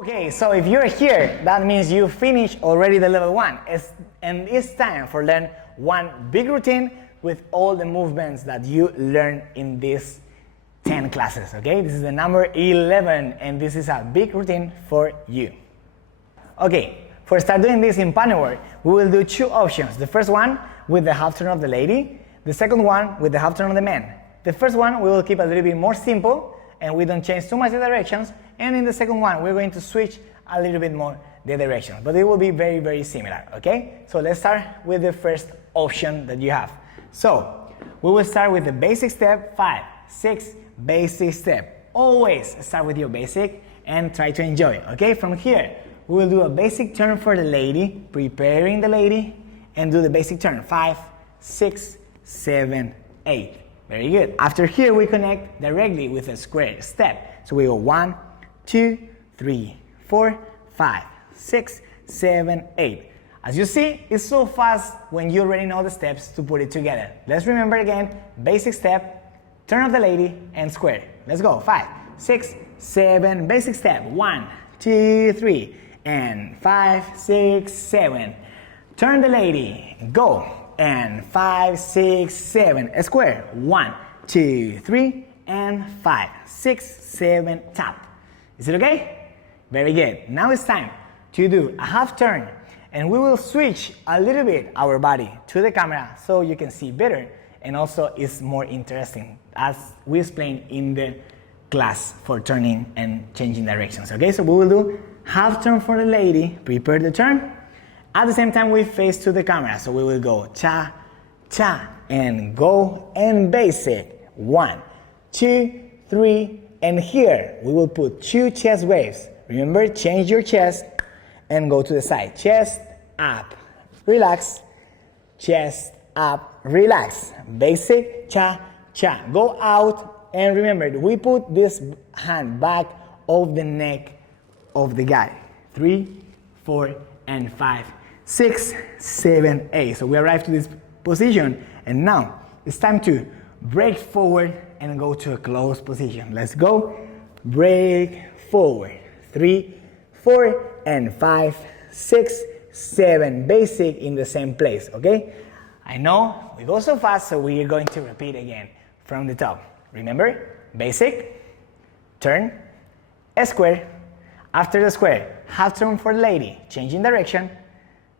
Okay, so if you're here, that means you finished already the level 1. And it's time for learn one big routine with all the movements that you learned in these 10 classes, okay? This is the number 11, and this is a big routine for you. Okay, for start doing this in Pannework, we will do two options. The first one with the half turn of the lady, the second one with the half turn of the man. The first one we will keep a little bit more simple, and we don't change too much the directions, and in the second one we're going to switch a little bit more the directions, but it will be very, very similar, okay? So let's start with the first option that you have. So we will start with the basic step 5, 6, basic step. Always start with your basic and try to enjoy, okay? From here we will do a basic turn for the lady, preparing the lady, and do the basic turn 5, 6, 7, 8. Very good. After here we connect directly with a square step. So we go 1, 2, 3, 4, 5, 6, 7, 8. As you see, it's so fast when you already know the steps to put it together. Let's remember again, basic step, turn of the lady, and square. Let's go. 5, 6, 7, basic step. 1, 2, 3, and 5, 6, 7. Turn the lady, go. And 5, 6, 7, square. 1, 2, 3, and 5, 6, 7, tap. Is it okay? Very good. Now it's time to do a half turn, and we will switch a little bit our body to the camera so you can see better, and also it's more interesting as we explained in the class for turning and changing directions. Okay, so we will do half turn for the lady, prepare the turn. At the same time we face to the camera, so we will go cha, cha, and go and basic. 1, 2, 3, and here we will put 2 chest waves. Remember, change your chest and go to the side. Chest up, relax, chest up, relax. Basic, cha, cha. Go out, and remember, we put this hand back of the neck of the guy. 3, 4, and 5, 6, 7, 8. So we arrived to this position, and now it's time to break forward and go to a closed position. Let's go. Break forward. 3, 4, and 5, 6, 7. Basic in the same place, okay? I know we go so fast, so we are going to repeat again from the top. Remember, basic, turn, a square. After the square, half turn for the lady, changing direction.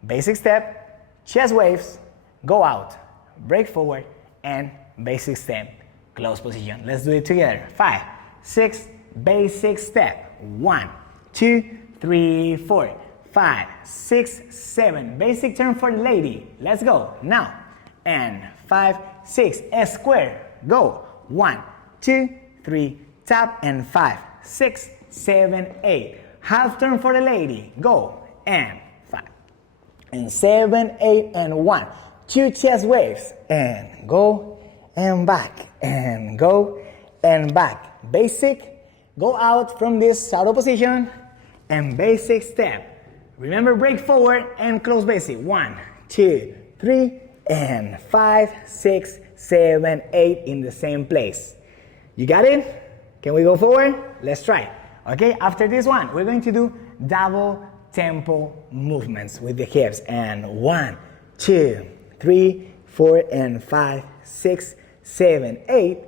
Basic step, chest waves, go out, break forward, and basic step, close position. Let's do it together. 5, 6, basic step. 1, 2, 3, 4, 5, 6, 7. Basic turn for the lady. Let's go. Now. And 5, 6, a square. Go. 1, 2, 3, tap, and 5, 6, 7, 8. Half turn for the lady. Go. And 5, and 7, 8, and 1. 2 chest waves. And go, and back, and go, and back. Basic. Go out from this shadow position, and basic step. Remember, break forward and close basic. 1, 2, 3, and 5, 6, 7, 8 in the same place. You got it? Can we go forward? Let's try. Okay, after this one, we're going to do double tempo movements with the hips. And 1, 2, 3, 4, and 5, 6, 7, 8.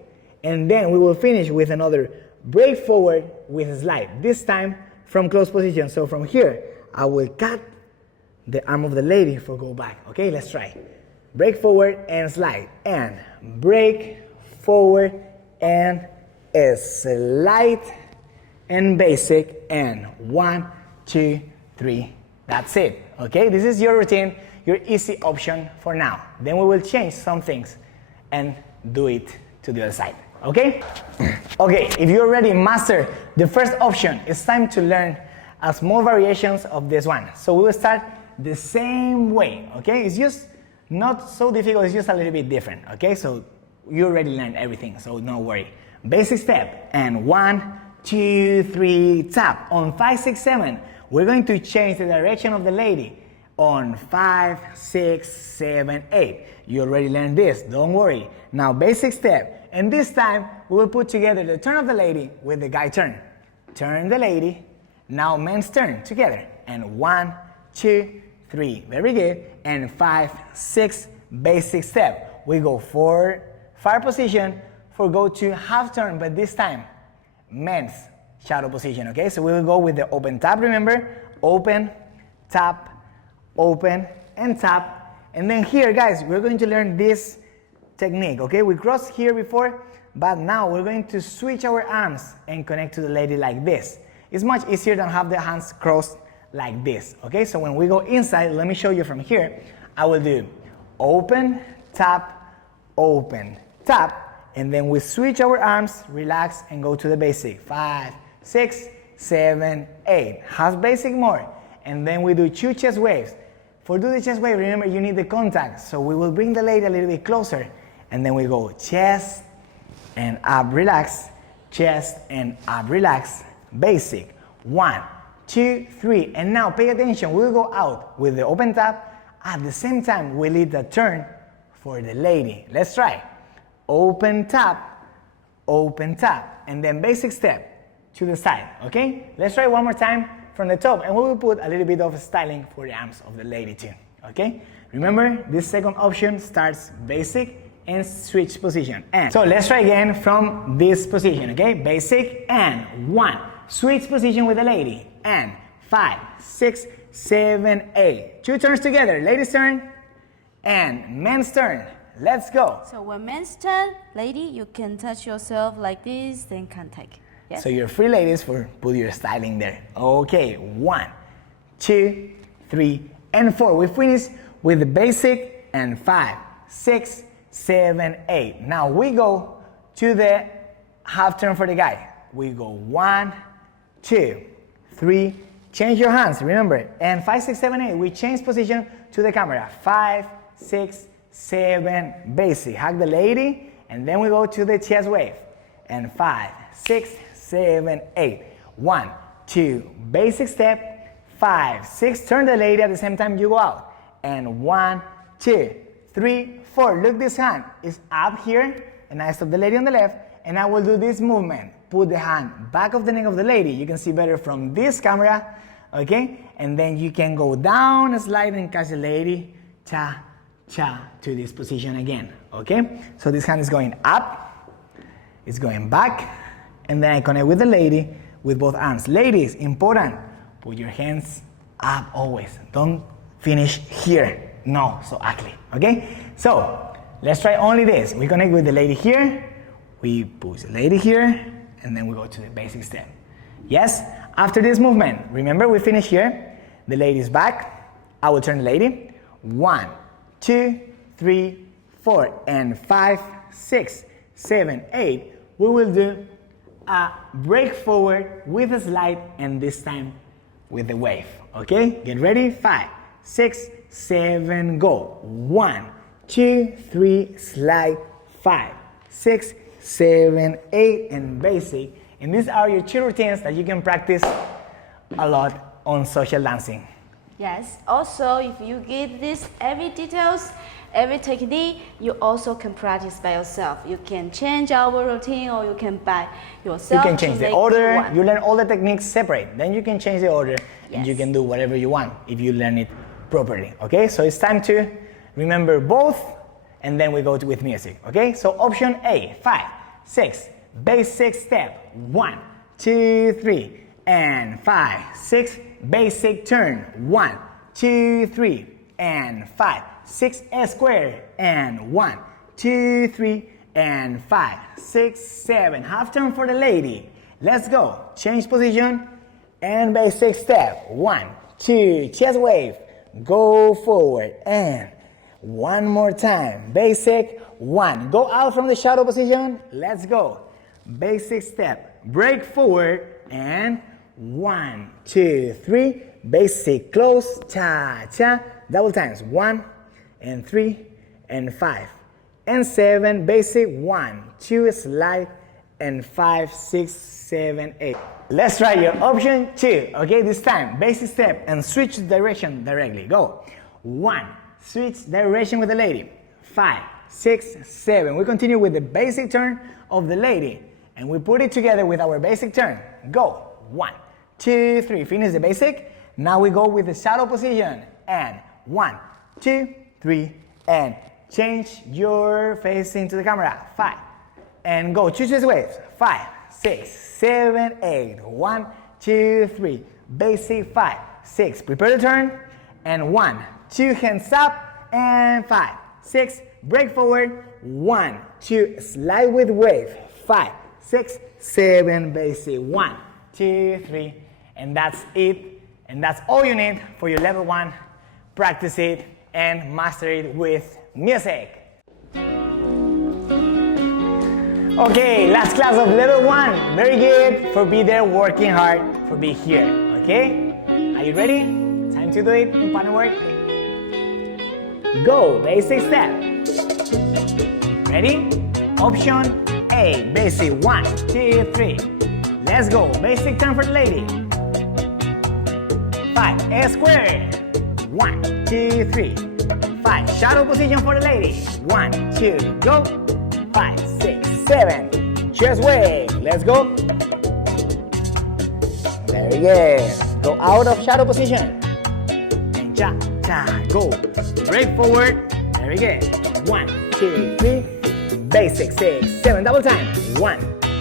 And then we will finish with another break forward with a slide. This time from close position. So from here, I will cut the arm of the lady for go back. Okay, let's try. Break forward and slide. And break forward and slide. And basic. And 1, 2, 3. That's it. Okay, this is your routine, your easy option for now. Then we will change some things and do it to the other side. Okay? Okay, if you already mastered the first option, it's time to learn a small variations of this one. So we will start the same way, okay? It's just not so difficult, it's just a little bit different, okay? So you already learned everything, so no worry. Basic step, and 1, 2, 3, tap. On 5, 6, 7, we're going to change the direction of the lady. On 5, 6, 7, 8. You already learned this, don't worry. Now basic step, and this time we will put together the turn of the lady with the guy turn. Turn the lady, Now men's turn together. And 1, 2, 3. Very good. And 5, 6. Basic step. We go for fire position, for go to half turn, but this time men's shadow position. Okay, so we will go with the open tap. Remember, open, tap, open, and tap. And then here, guys, we're going to learn this technique. Okay, we crossed here before, but now we're going to switch our arms and connect to the lady like this. It's much easier than have the hands crossed like this. Okay, so when we go inside, let me show you from here. I will do open, tap, open, tap, and then we switch our arms, relax, and go to the basic. 5, 6, 7, 8. Half basic more. And then we do 2 chest waves. For do the chest wave, remember you need the contact. So we will bring the lady a little bit closer. And then we go chest and up, relax, chest and up, relax, basic. 1, 2, 3. And now pay attention, we will go out with the open tap. At the same time, we lead the turn for the lady. Let's try. Open tap, and then basic step to the side, okay? Let's try one more time from the top, and we will put a little bit of styling for the arms of the lady too, okay? Remember, this second option starts basic and switch position. And so let's try again from this position, okay? Basic and 1. Switch position with the lady and 5, 6, 7, 8. 2 turns together. Ladies' turn and men's turn. Let's go. So when men's turn, lady, you can touch yourself like this, then contact. Yes? So you're free, ladies, for put your styling there. Okay, 1, 2, 3, and 4. We finish with the basic and 5, 6, 7, 8. Now we go to the half turn for the guy. We go 1, 2, 3. Change your hands, remember. And 5, 6, 7, 8. We change position to the camera. 5, 6, 7, basic. Hug the lady, and then we go to the chest wave. And 5, 6, 7, 8. 1, 2, basic step. 5, 6, turn the lady at the same time you go out. And 1, 2, 3, 4. Look, this hand is up here, and I stop the lady on the left, and I will do this movement. Put the hand back of the neck of the lady. You can see better from this camera, okay? And then you can go down, slide, and catch the lady, cha, cha, to this position again, okay? So this hand is going up, it's going back, and then I connect with the lady with both arms. Ladies, important, put your hands up always. Don't finish here. No, so ugly, okay? So let's try only this. We connect with the lady here, we push the lady here, and then we go to the basic step. Yes? After this movement, remember we finish here, the lady's back, I will turn the lady, 1, 2, 3, 4, and 5, 6, 7, 8. We will do a break forward with a slide, and this time with the wave, okay? Get ready, 5, 6, 7, go. 1, 2, 3, slide, 5, 6, 7, 8, and basic. And these are your 2 routines that you can practice a lot on social dancing. Yes, also if you get this every details, every technique, you also can practice by yourself. You can change our routine, or you can by yourself. You can change the order, you learn all the techniques separate. Then you can change the order, and you can do whatever you want if you learn it properly, okay? So it's time to remember both, and then we go with music, okay? So option A, 5, 6, basic step, 1, 2, 3, and 5, 6, basic turn, 1, 2, 3, and 5, 6, square, and 1, 2, 3, and 5, 6, 7, half turn for the lady. Let's go, change position, and basic step, 1, 2, chest wave, go forward, and one more time, basic, 1, go out from the shadow position, let's go, basic step, break forward, and 1, 2, 3, basic, close, cha, cha, double times, 1, and 3, and 5, and 7, basic, 1, 2, slide, and 5, 6, 7, 8. Let's try your option 2, okay, this time, basic step, and switch direction directly, go, 1, switch direction with the lady, 5, 6, 7, we continue with the basic turn of the lady, and we put it together with our basic turn, go, 1, 2, 3. Finish the basic. Now we go with the shadow position. And 1, 2, 3. And change your face into the camera. 5. And go. Choose these waves. 5, 6, 7, 8. 1, 2, 3. Basic. 5, 6. Prepare to turn. And 1, 2. Hands up. And 5, 6. Break forward. 1, 2. Slide with wave. 5, 6, 7. Basic. 1, 2, 3. And that's it. And that's all you need for your level 1. Practice it and master it with music. Okay, last class of level 1. Very good for be there, working hard, for be here. Okay? Are you ready? Time to do it in partner work. Go, basic step. Ready? Option A, basic 1, 2, 3. Let's go, basic turn for the lady. 5, A square. 1, 2, 3. 5, shadow position for the lady. 1, 2, go. 5, 6, 7. Chest wave. Let's go. Very good. Go out of shadow position. And cha, cha, go. Break forward. Very good. 1, 2, 3. Basic 6, 7. Double time. 1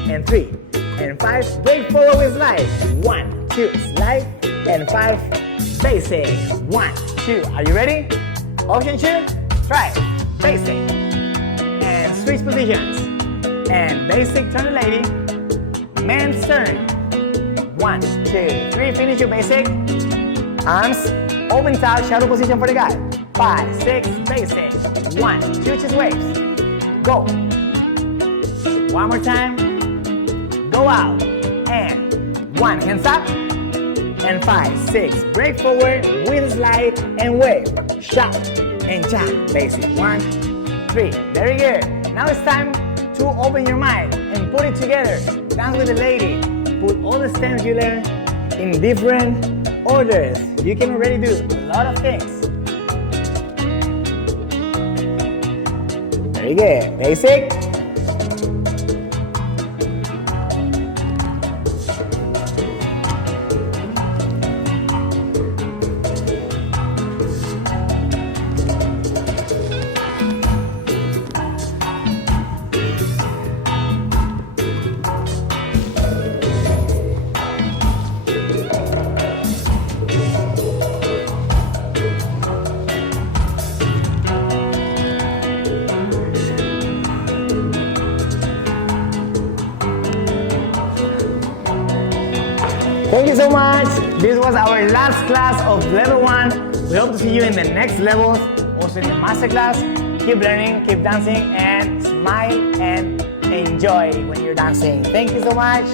and 3 and 5. Break forward with slide. 1, 2. Slide and 5. Basic. 1, 2. Are you ready? Option 2. Try. Basic. And switch positions. And basic turn the lady. Man's turn. 1, 2, 3. Finish your basic. Arms open top. Shadow position for the guy. 5, 6. Basic. 1, 2. Chest waves. Go. One more time. Go out. And 1. Hands up. And 5, 6. Break forward with slide and wave. Shot and cha. Basic. 1, 3. Very good. Now it's time to open your mind and put it together. Dance with the lady. Put all the steps you learned in different orders. You can already do a lot of things. Very good. Basic. Thank you so much. This was our last class of level 1. We hope to see you in the next levels, also in the master class. Keep learning, keep dancing, and smile and enjoy when you're dancing. Thank you so much.